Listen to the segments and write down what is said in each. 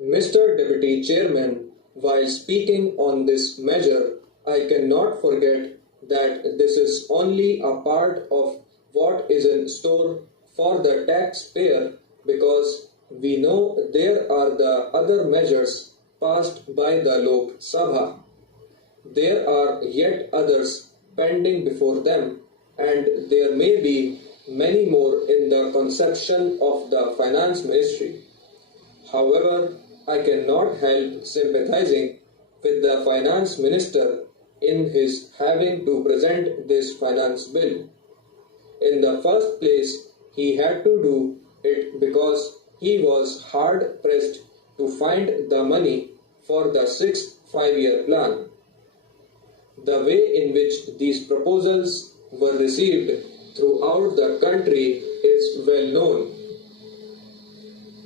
Mr. Deputy Chairman, while speaking on this measure, I cannot forget that this is only a part of what is in store for the taxpayer because we know there are the other measures passed by the Lok Sabha. There are yet others pending before them, and there may be many more in the conception of the Finance Ministry. However, I cannot help sympathizing with the Finance Minister in his having to present this finance bill. In the first place, he had to do it because he was hard pressed to find the money for the sixth 5 year plan. The way in which these proposals were received throughout the country is well known.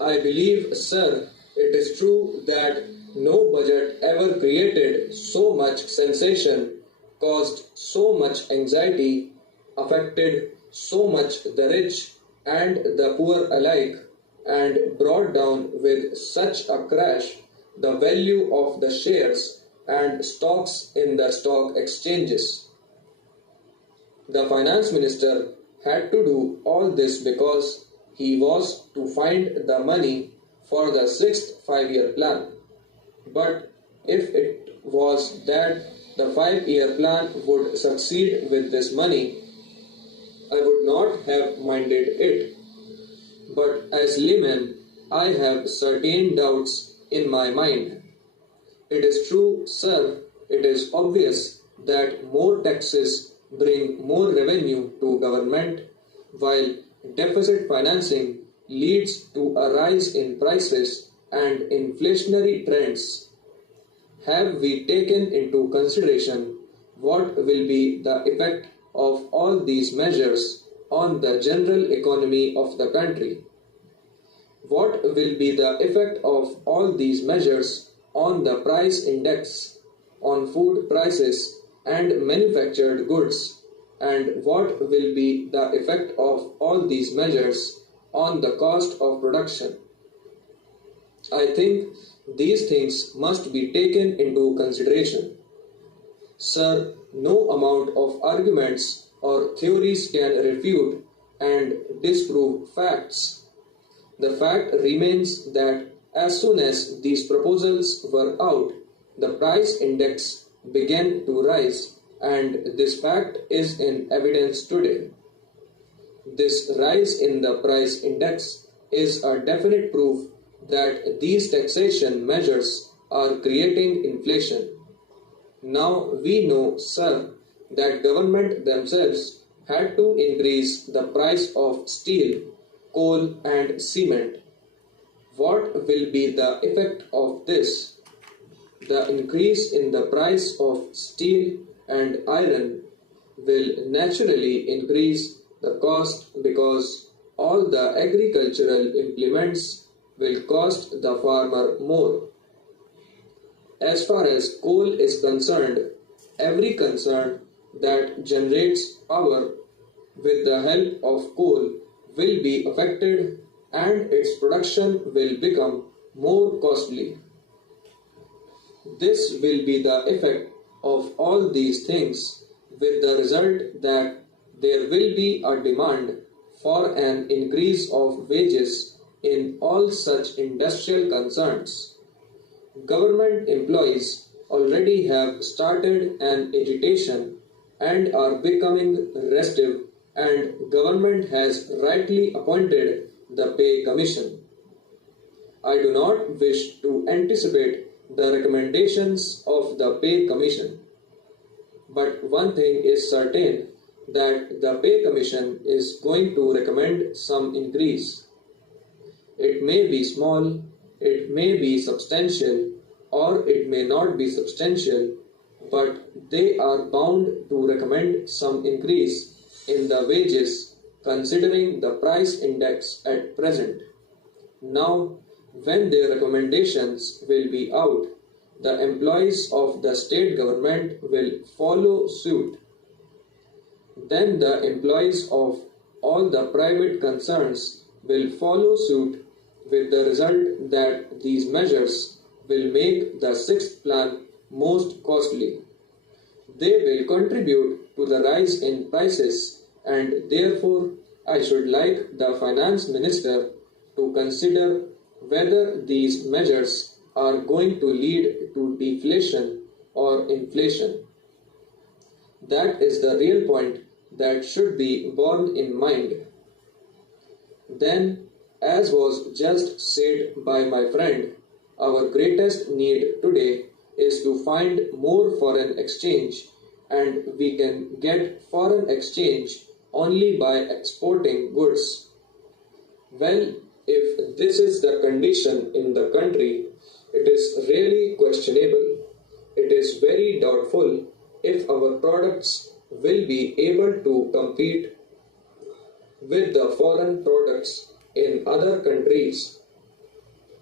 I believe, sir, it is true that no budget ever created so much sensation, caused so much anxiety, affected so much the rich and the poor alike, and brought down with such a crash the value of the shares and stocks in the stock exchanges. The finance minister had to do all this because he was to find the money for the sixth 5 year plan. But if it was that the 5 year plan would succeed with this money, I would not have minded it. But as layman, I have certain doubts in my mind. It is true, sir, it is obvious that more taxes bring more revenue to government, while deficit financing leads to a rise in prices and inflationary trends. Have we taken into consideration what will be the effect of all these measures on the general economy of the country? What will be the effect of all these measures on the price index, on food prices and manufactured goods, and what will be the effect of all these measures on the cost of production? I think these things must be taken into consideration. Sir, no amount of arguments or theories can refute and disprove facts. The fact remains that as soon as these proposals were out, the price index began to rise, and this fact is in evidence today. This rise in the price index is a definite proof that these taxation measures are creating inflation. Now we know, sir, that government themselves had to increase the price of steel, coal and cement. What will be the effect of this? The increase in the price of steel and iron will naturally increase the cost because all the agricultural implements will cost the farmer more. As far as coal is concerned, every concern that generates power with the help of coal will be affected and its production will become more costly. This will be the effect of all these things, with the result that there will be a demand for an increase of wages in all such industrial concerns. Government employees already have started an agitation and are becoming restive, and government has rightly appointed the pay commission. I do not wish to anticipate the recommendations of the pay commission, but one thing is certain, that the pay commission is going to recommend some increase. It may be small, it may be substantial, or it may not be substantial, but they are bound to recommend some increase in the wages considering the price index at present. Now, when their recommendations will be out, the employees of the state government will follow suit. Then the employees of all the private concerns will follow suit, with the result that these measures will make the sixth plan most costly. They will contribute to the rise in prices, and therefore I should like the finance minister to consider whether these measures are going to lead to deflation or inflation. That is the real point that should be borne in mind. Then, as was just said by my friend, our greatest need today is to find more foreign exchange, and we can get foreign exchange only by exporting goods. Well, if this is the condition in the country, it is really questionable. It is very doubtful if our products will be able to compete with the foreign products in other countries.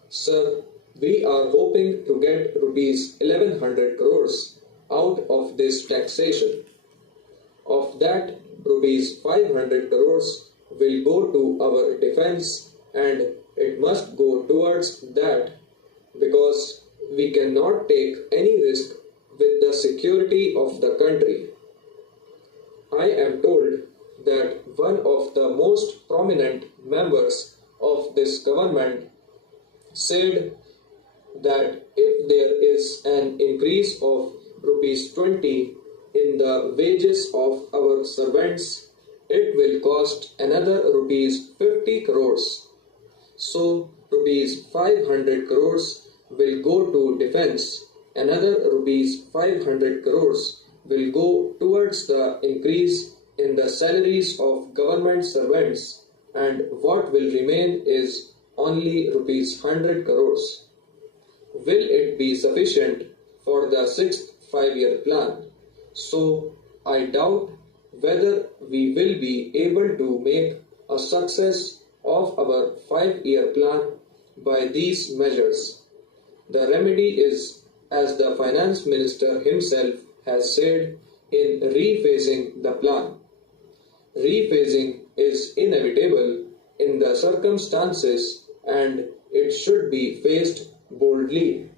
Sir, we are hoping to get rupees 1100 crores out of this taxation. Of that, rupees 500 crores will go to our defense, and it must go towards that because we cannot take any risk with the security of the country. I am told that one of the most prominent members of this government said that if there is an increase of rupees 20 in the wages of our servants, it will cost another rupees 50 crores. So rupees 500 crores will go to defense, another rupees 500 crores will go towards the increase in the salaries of government servants, and what will remain is only rupees 100 crores. Will it be sufficient for the sixth 5-year plan? So I doubt whether we will be able to make a success of our 5-year plan by these measures. The remedy is, as the finance minister himself has said, in rephasing the plan. Rephasing is inevitable in the circumstances, and it should be faced boldly.